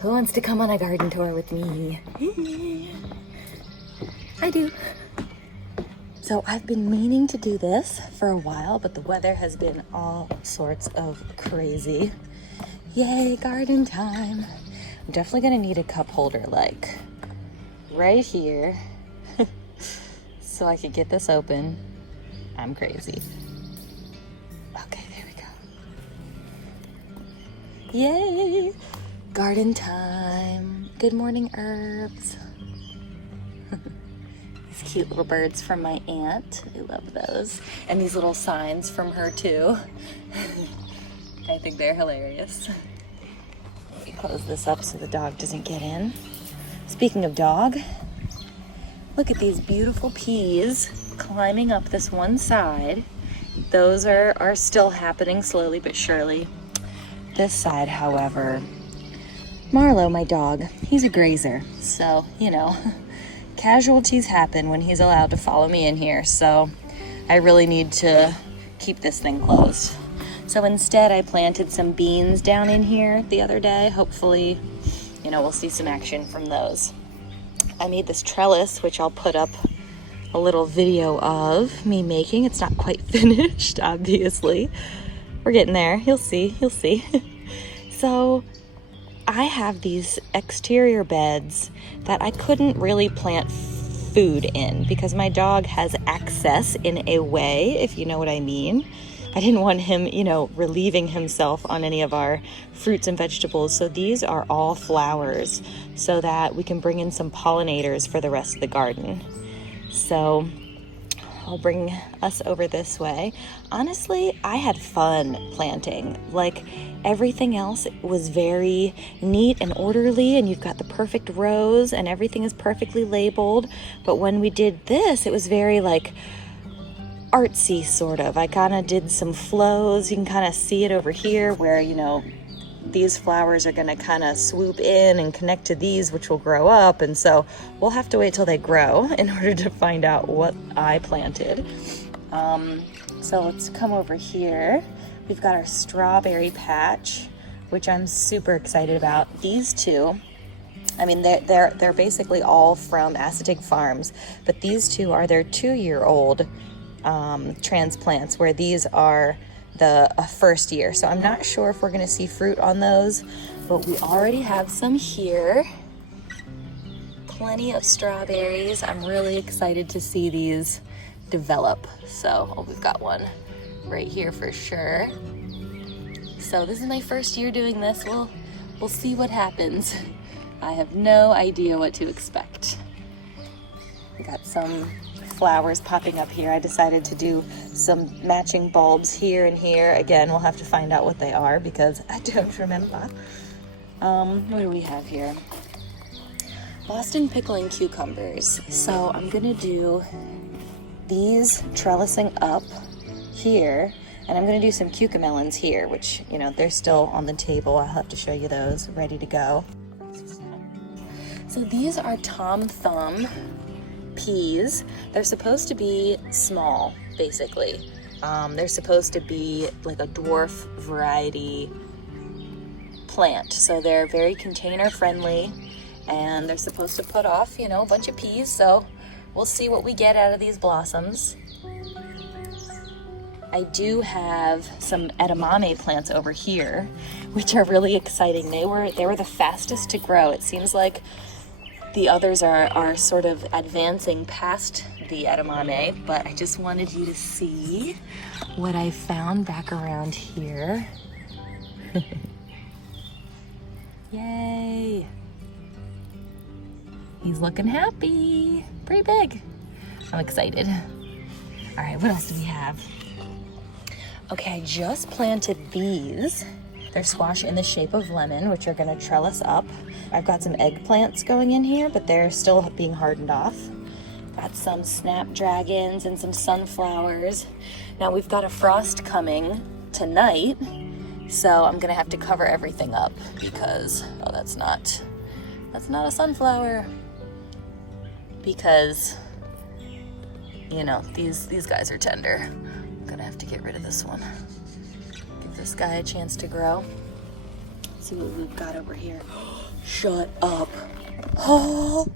Who wants to come on a garden tour with me? I do. So I've been meaning to do this for a while, but the weather has been all sorts of crazy. Yay, garden time. I'm definitely gonna need a cup holder like right here so I could get this open. I'm crazy. Okay, there we go. Yay, garden time. Good morning, herbs. These cute little birds from my aunt. I love those. And these little signs from her too. I think they're hilarious. Let me close this up so the dog doesn't get in. Speaking of dog, look at these beautiful peas climbing up this one side. Those are still happening slowly but surely. This side, however, Marlowe, my dog, he's a grazer. So, you know, casualties happen when he's allowed to follow me in here. So I really need to keep this thing closed. So instead I planted some beans down in here the other day. Hopefully, you know, we'll see some action from those. I made this trellis, which I'll put up a little video of me making. It's not quite finished, obviously. We're getting there. You'll see, you'll see. So I have these exterior beds that I couldn't really plant food in because my dog has access in a way, if you know what I mean. I didn't want him, you know, relieving himself on any of our fruits and vegetables. So these are all flowers so that we can bring in some pollinators for the rest of the garden. So I'll bring us over this way. Honestly, I had fun planting. Like everything else was very neat and orderly, and you've got the perfect rows and everything is perfectly labeled. But when we did this, it was very like artsy sort of. I kind of did some flows. You can kind of see it over here where, you know, these flowers are going to kind of swoop in and connect to these, which will grow up. And so we'll have to wait till they grow in order to find out what I planted. So let's come over here. We've got our strawberry patch, which I'm super excited about. These two, I mean, they're basically all from Assateague Farms, but these two are their 2-year-old transplants, where these are the first year. So I'm not sure if we're going to see fruit on those, but we already have some here. Plenty of strawberries. I'm really excited to see these develop. So we've got one right here for sure. So this is my first year doing this. We'll see what happens. I have no idea what to expect. We got some flowers popping up here. I decided to do some matching bulbs here and here. Again, we'll have to find out what they are because I don't remember. What do we have here? Boston pickling cucumbers. So I'm gonna do these trellising up here, and I'm gonna do some cucamelons here, which, you know, they're still on the table. I'll have to show you those, ready to go. So these are Tom Thumb peas. They're supposed to be small, basically. They're supposed to be like a dwarf variety plant. So they're very container friendly, and they're supposed to put off, you know, a bunch of peas. So we'll see what we get out of these blossoms. I do have some edamame plants over here, which are really exciting. They were the fastest to grow. It seems like the others are sort of advancing past the edamame, but I just wanted you to see what I found back around here. Yay! He's looking happy. Pretty big. I'm excited. All right, what else do we have? Okay, I just planted these. They're squash in the shape of lemon, which are gonna trellis up. I've got some eggplants going in here, but they're still being hardened off. Got some snapdragons and some sunflowers. Now we've got a frost coming tonight, so I'm gonna have to cover everything up because, oh, that's not a sunflower. Because, you know, these guys are tender. I'm gonna have to get rid of this one. Give this guy a chance to grow. see what we've got over here. Shut up. Oh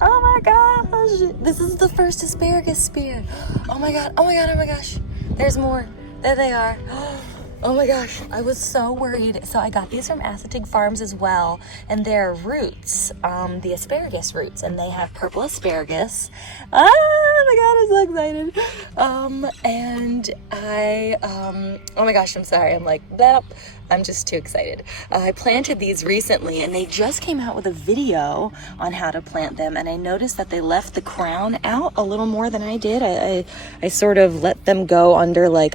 my gosh. This is the first asparagus spear. Oh my god, oh my god, oh my gosh. There's more. There they are. Oh my gosh, I was so worried. So I got these from Assateague Farms as well, and they're roots, the asparagus roots, and they have purple asparagus. Oh my god, I'm so excited. And oh my gosh, I'm sorry, I'm like, bleh. I'm just too excited. I planted these recently, and they just came out with a video on how to plant them, and I noticed that they left the crown out a little more than I did. I sort of let them go under like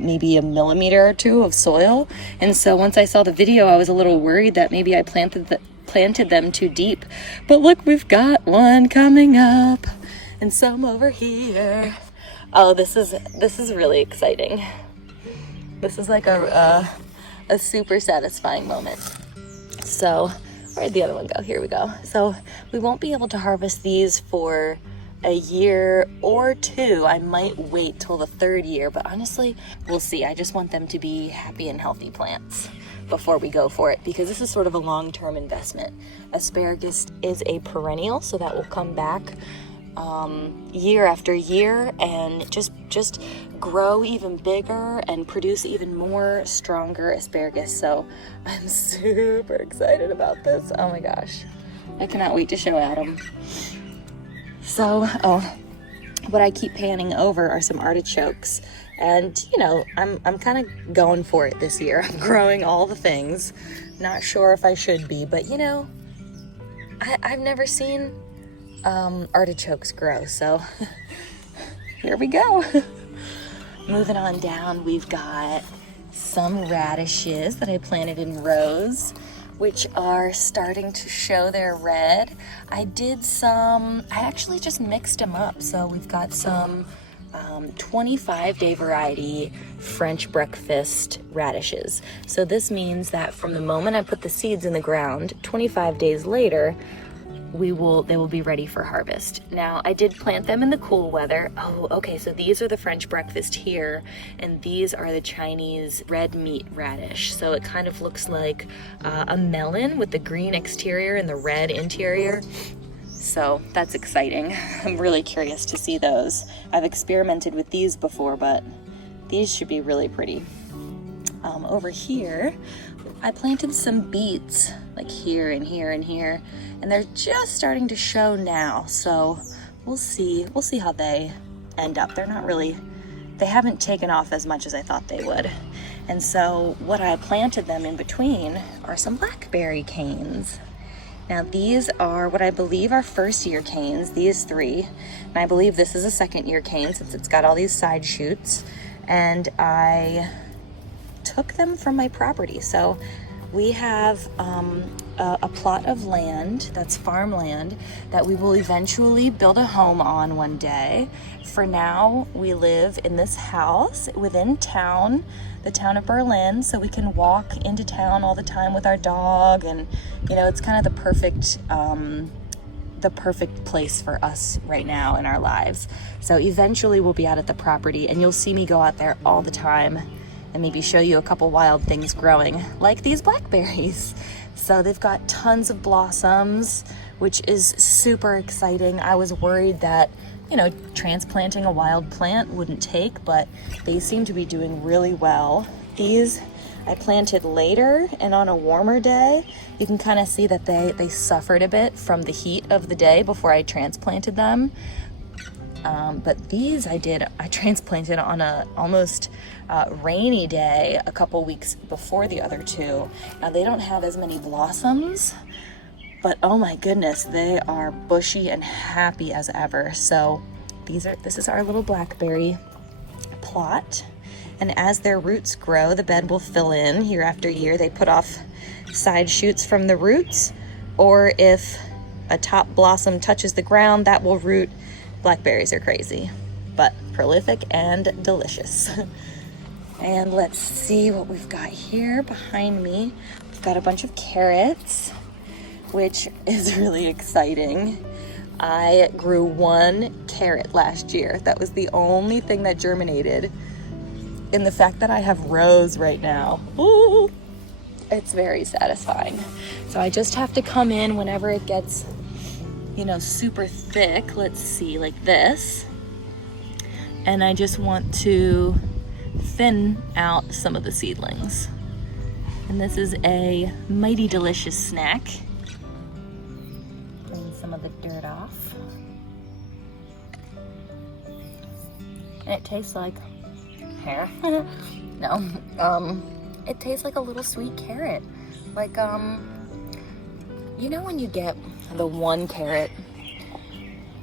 maybe a millimeter or two of soil, and so once I saw the video, I was a little worried that maybe I planted them too deep. But look, we've got one coming up, and some over here. Oh, this is really exciting. This is like a super satisfying moment. So where'd the other one go? Here we go. So we won't be able to harvest these for a year or two. I might wait till the third year, but honestly, we'll see. I just want them to be happy and healthy plants before we go for it, because this is sort of a long-term investment. Asparagus is a perennial, so that will come back year after year and just grow even bigger and produce even more stronger asparagus. So I'm super excited about this. Oh my gosh, I cannot wait to show Adam. So, what I keep panning over are some artichokes, and you know, I'm kind of going for it this year. I'm growing all the things. Not sure if I should be, but you know, I've never seen artichokes grow, so here we go. Moving on down, we've got some radishes that I planted in rows, which are starting to show their red. I actually just mixed them up. So we've got some 25-day variety French breakfast radishes. So this means that from the moment I put the seeds in the ground, 25 days later, they will be ready for harvest. Now, I did plant them in the cool weather. Oh, okay, so these are the French breakfast here, and these are the Chinese red meat radish. So it kind of looks like a melon with the green exterior and the red interior. So that's exciting. I'm really curious to see those. I've experimented with these before, but these should be really pretty. Over here, I planted some beets, like here and here and here, and they're just starting to show now. So we'll see how they end up. They haven't taken off as much as I thought they would. And so what I planted them in between are some blackberry canes. Now these are what I believe are first year canes, these three. And I believe this is a second year cane since it's got all these side shoots. And I took them from my property. So we have a plot of land that's farmland that we will eventually build a home on one day. For now, we live in this house within town, the town of Berlin, so we can walk into town all the time with our dog, and you know, it's kind of the perfect place for us right now in our lives. So eventually we'll be out at the property, and you'll see me go out there all the time and maybe show you a couple wild things growing, like these blackberries. So they've got tons of blossoms, which is super exciting. I was worried that, you know, transplanting a wild plant wouldn't take, but they seem to be doing really well. These I planted later, and on a warmer day, you can kind of see that they suffered a bit from the heat of the day before I transplanted them. But these I transplanted on a almost rainy day a couple weeks before the other two. Now they don't have as many blossoms, but oh my goodness, they are bushy and happy as ever. So this is our little blackberry plot. And as their roots grow, the bed will fill in year after year. They put off side shoots from the roots, or if a top blossom touches the ground, that will root. Blackberries are crazy, but prolific and delicious. And let's see what we've got here behind me. We've got a bunch of carrots, which is really exciting. I grew one carrot last year. That was the only thing that germinated. And the fact that I have rows right now, ooh, it's very satisfying. So I just have to come in whenever it gets, you know, super thick. Let's see, like this. And I just want to thin out some of the seedlings. And this is a mighty delicious snack. Clean some of the dirt off. And it tastes like hair. No, it tastes like a little sweet carrot. Like, you know when you get the one carrot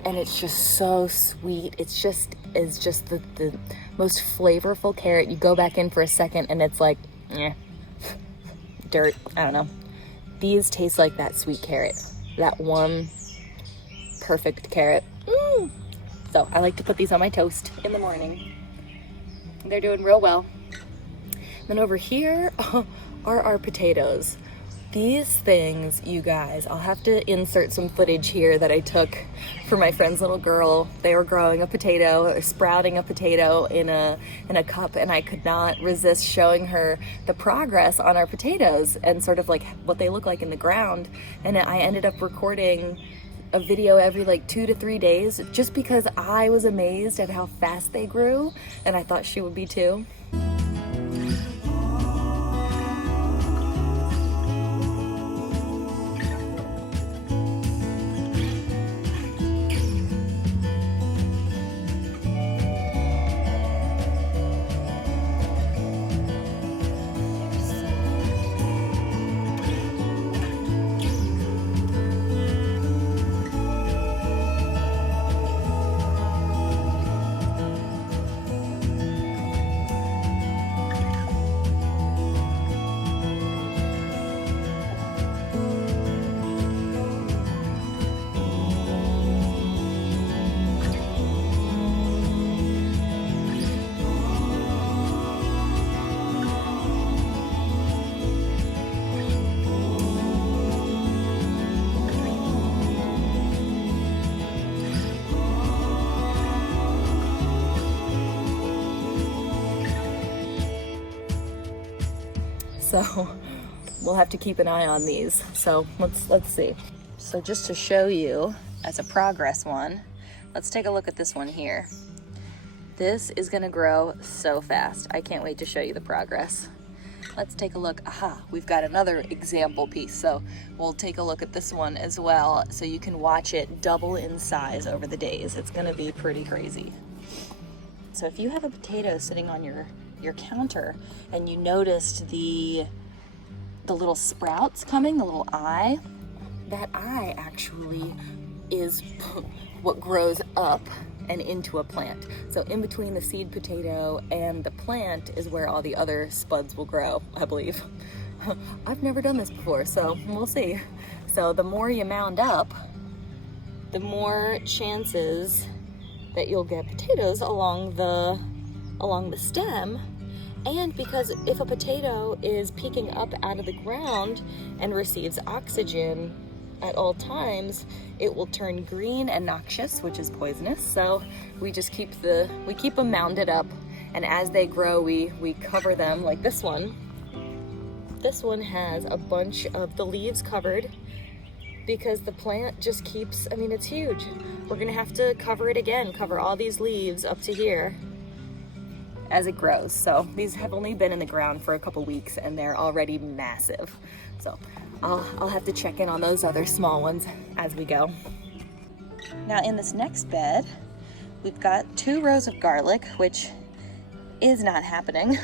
and it's just so sweet. It's just the most flavorful carrot. You go back in for a second and it's like, dirt, I don't know. These taste like that sweet carrot. That one perfect carrot. So I like to put these on my toast in the morning. They're doing real well. Then over here are our potatoes. These things, you guys, I'll have to insert some footage here that I took for my friend's little girl. They were growing a potato, or sprouting a potato in a cup, and I could not resist showing her the progress on our potatoes and sort of like what they look like in the ground. And I ended up recording a video every like 2 to 3 days just because I was amazed at how fast they grew, and I thought she would be too. So we'll have to keep an eye on these. So let's see. So just to show you as a progress one, let's take a look at this one here. This is gonna grow so fast. I can't wait to show you the progress. Let's take a look. Aha, we've got another example piece. So we'll take a look at this one as well so you can watch it double in size over the days. It's gonna be pretty crazy. So if you have a potato sitting on your counter and you noticed the little sprouts coming, the little eye, that eye actually is what grows up and into a plant. So in between the seed potato and the plant is where all the other spuds will grow, I believe. I've never done this before, so we'll see. So the more you mound up, the more chances that you'll get potatoes along the stem. And because if a potato is peeking up out of the ground and receives oxygen at all times, it will turn green and noxious, which is poisonous. So we just keep them mounded up, and as they grow, we cover them like this one. This one has a bunch of the leaves covered because the plant just keeps, I mean, it's huge. We're gonna have to cover it again, cover all these leaves up to here as it grows. So these have only been in the ground for a couple weeks and they're already massive. So I'll have to check in on those other small ones as we go. Now in this next bed, we've got 2 rows of garlic, which is not happening.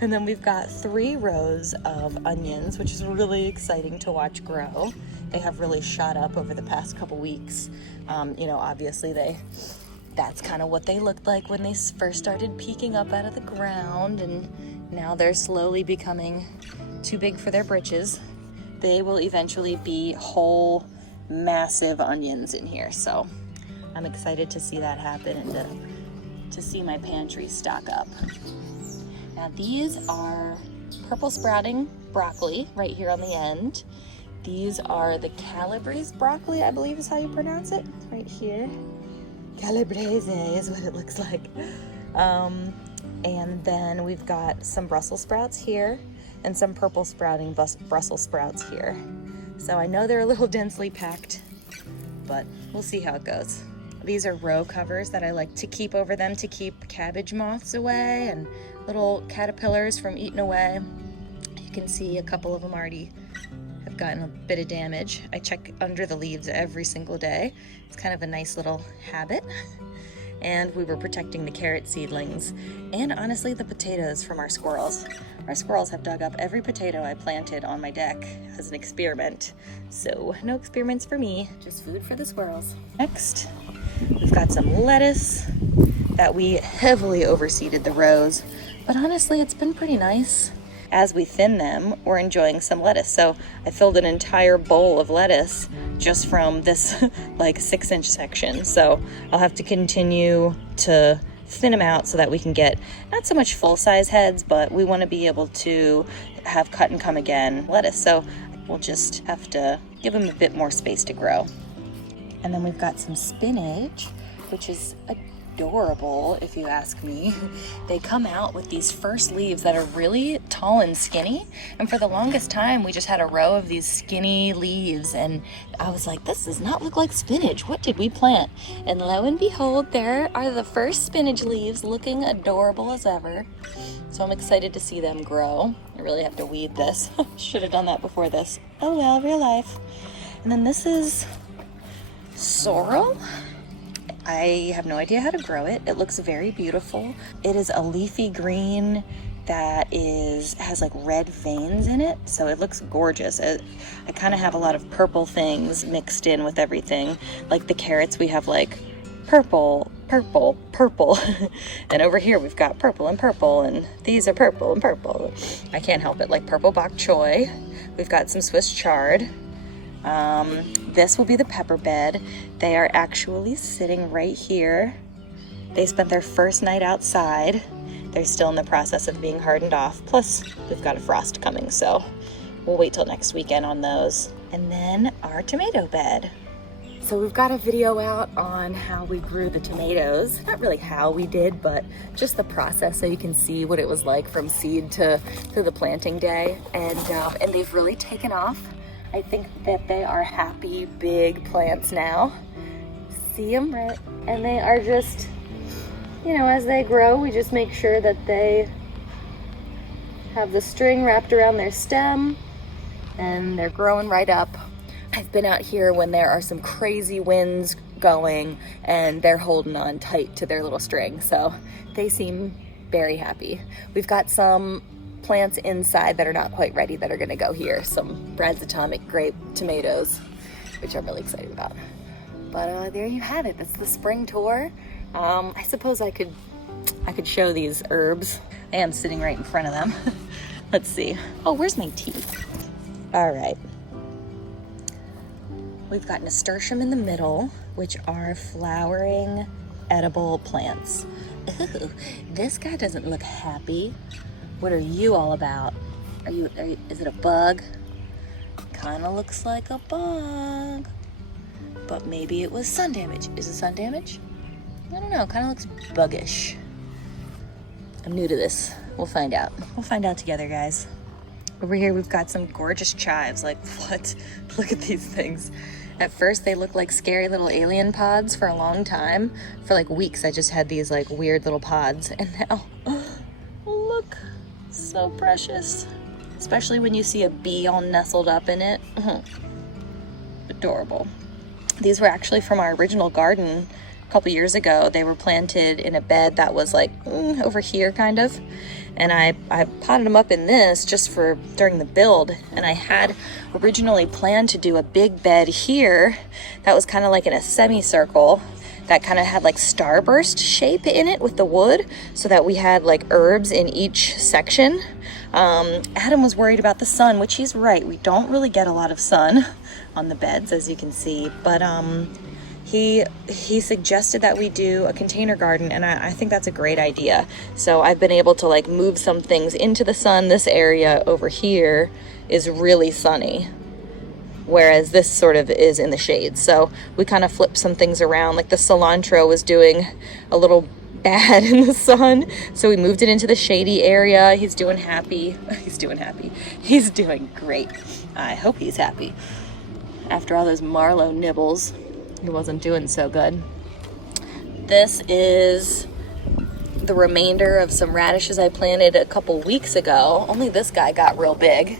And then we've got 3 rows of onions, which is really exciting to watch grow. They have really shot up over the past couple weeks. You know, obviously that's kind of what they looked like when they first started peeking up out of the ground, and now they're slowly becoming too big for their britches. They will eventually be whole, massive onions in here. So I'm excited to see that happen and to see my pantry stock up. Now these are purple sprouting broccoli right here on the end. These are the Calabrese broccoli, I believe is how you pronounce it, right here. Calabrese is what it looks like. And then we've got some Brussels sprouts here. and some purple sprouting Brussels sprouts here. So I know they're a little densely packed, but we'll see how it goes. These are row covers that I like to keep over them to keep cabbage moths away and little caterpillars from eating away. You can see a couple of them already have gotten a bit of damage. I check under the leaves every single day. It's kind of a nice little habit. And we were protecting the carrot seedlings and honestly the potatoes from our squirrels. Our squirrels have dug up every potato I planted on my deck as an experiment. So no experiments for me, just food for the squirrels. Next, we've got some lettuce that we heavily overseeded the rows, but honestly it's been pretty nice. As we thin them, we're enjoying some lettuce. So I filled an entire bowl of lettuce just from this like 6-inch section. So I'll have to continue to thin them out so that we can get not so much full-size heads, but we want to be able to have cut and come again lettuce. So we'll just have to give them a bit more space to grow. And then we've got some spinach, which is adorable if you ask me. They come out with these first leaves that are really tall and skinny, and for the longest time we just had a row of these skinny leaves, and I was like, this does not look like spinach. What did we plant? And lo and behold, there are the first spinach leaves, looking adorable as ever. So I'm excited to see them grow. I really have to weed this. Should have done that before this. Oh well, real life. And then this is sorrel. I have no idea how to grow it. It looks very beautiful. It is a leafy green that has like red veins in it, so it looks gorgeous. I kind of have a lot of purple things mixed in with everything. Like the carrots, we have like purple, purple, purple. And over here we've got purple and purple, and these are purple and purple. I can't help it, like purple bok choy. We've got some Swiss chard. This will be the pepper bed. They are actually sitting right here. They spent their first night outside. They're still in the process of being hardened off. Plus, we've got a frost coming, so we'll wait till next weekend on those. And then our tomato bed. So we've got a video out on how we grew the tomatoes. Not really how we did, but just the process, so you can see what it was like from seed to the planting day. And they've really taken off. I think that they are happy, big plants now. See them, right? And they are just, you know, as they grow, we just make sure that they have the string wrapped around their stem and they're growing right up. I've been out here when there are some crazy winds going and they're holding on tight to their little string. So they seem very happy. We've got some plants inside that are not quite ready that are going to go here. Some Brad's Atomic grape tomatoes, which I'm really excited about. But there you have it. That's the spring tour. I suppose I could show these herbs. I am sitting right in front of them. Let's see. Oh, where's my tea? All right. We've got nasturtium in the middle, which are flowering edible plants. Ooh, this guy doesn't look happy. What are you all about? Is it a bug? Kind of looks like a bug. But maybe it was sun damage. Is it sun damage? I don't know, kind of looks buggish. I'm new to this. We'll find out. We'll find out together, guys. Over here we've got some gorgeous chives. Like, what? Look at these things. At first they looked like scary little alien pods for a long time. For like weeks I just had these like weird little pods, and now, look. So precious, especially when you see a bee all nestled up in it. Adorable. These were actually from our original garden a couple years ago. They were planted in a bed that was like over here kind of, and I potted them up in this just for during the build. And I had originally planned to do a big bed here that was kind of like in a semicircle that kind of had like starburst shape in it with the wood, so that we had like herbs in each section. Adam was worried about the sun, which he's right. We don't really get a lot of sun on the beds, as you can see, but he suggested that we do a container garden, and I think that's a great idea. So I've been able to like move some things into the sun. This area over here is really sunny, whereas this sort of is in the shade. So we kind of flipped some things around. Like the cilantro was doing a little bad in the sun, so we moved it into the shady area. He's doing happy. He's doing happy. He's doing great. I hope he's happy. After all those Marlowe nibbles, he wasn't doing so good. This is the remainder of some radishes I planted a couple weeks ago. Only this guy got real big.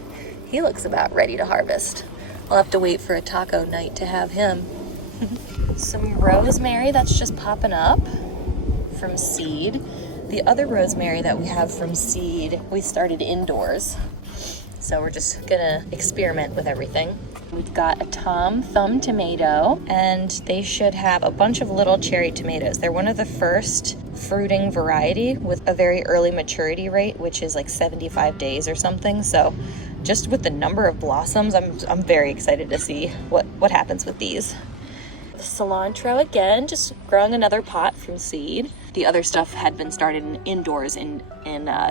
He looks about ready to harvest. I'll have to wait for a taco night to have him. Some rosemary that's just popping up from seed. The other rosemary that we have from seed, we started indoors. So we're just gonna experiment with everything. We've got a Tom Thumb tomato, and they should have a bunch of little cherry tomatoes. They're one of the first fruiting variety with a very early maturity rate, which is like 75 days or something. So just with the number of blossoms, I'm very excited to see what happens with these. Cilantro again, just growing another pot from seed. The other stuff had been started indoors in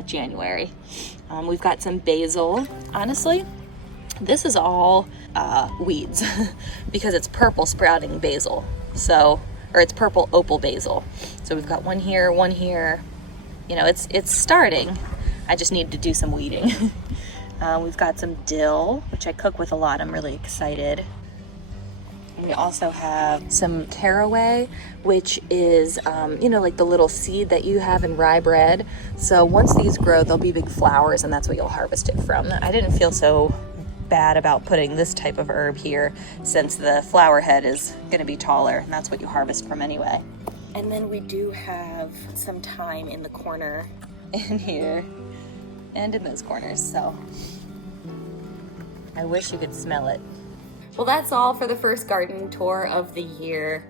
January. We've got some basil. Honestly, this is all weeds because it's purple sprouting basil. So, or it's purple opal basil. So we've got one here, one here. You know, it's starting. I just need to do some weeding. We've got some dill, which I cook with a lot. I'm really excited. We also have some caraway, which is, you know, like the little seed that you have in rye bread. So once these grow, they'll be big flowers, and that's what you'll harvest it from. I didn't feel so bad about putting this type of herb here since the flower head is going to be taller, and that's what you harvest from anyway. And then we do have some thyme in the corner in here and in those corners, so I wish you could smell it. Well, that's all for the first garden tour of the year.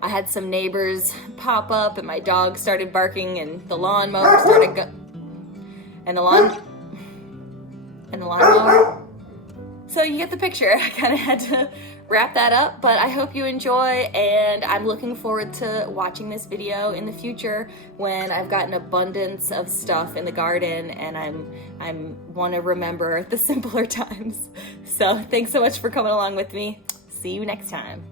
I had some neighbors pop up, and my dog started barking, and the lawnmower started and the lawnmower. So you get the picture. I kind of had to wrap that up, but I hope you enjoy, and I'm looking forward to watching this video in the future when I've got an abundance of stuff in the garden and I'm want to remember the simpler times. So thanks so much for coming along with me. See you next time.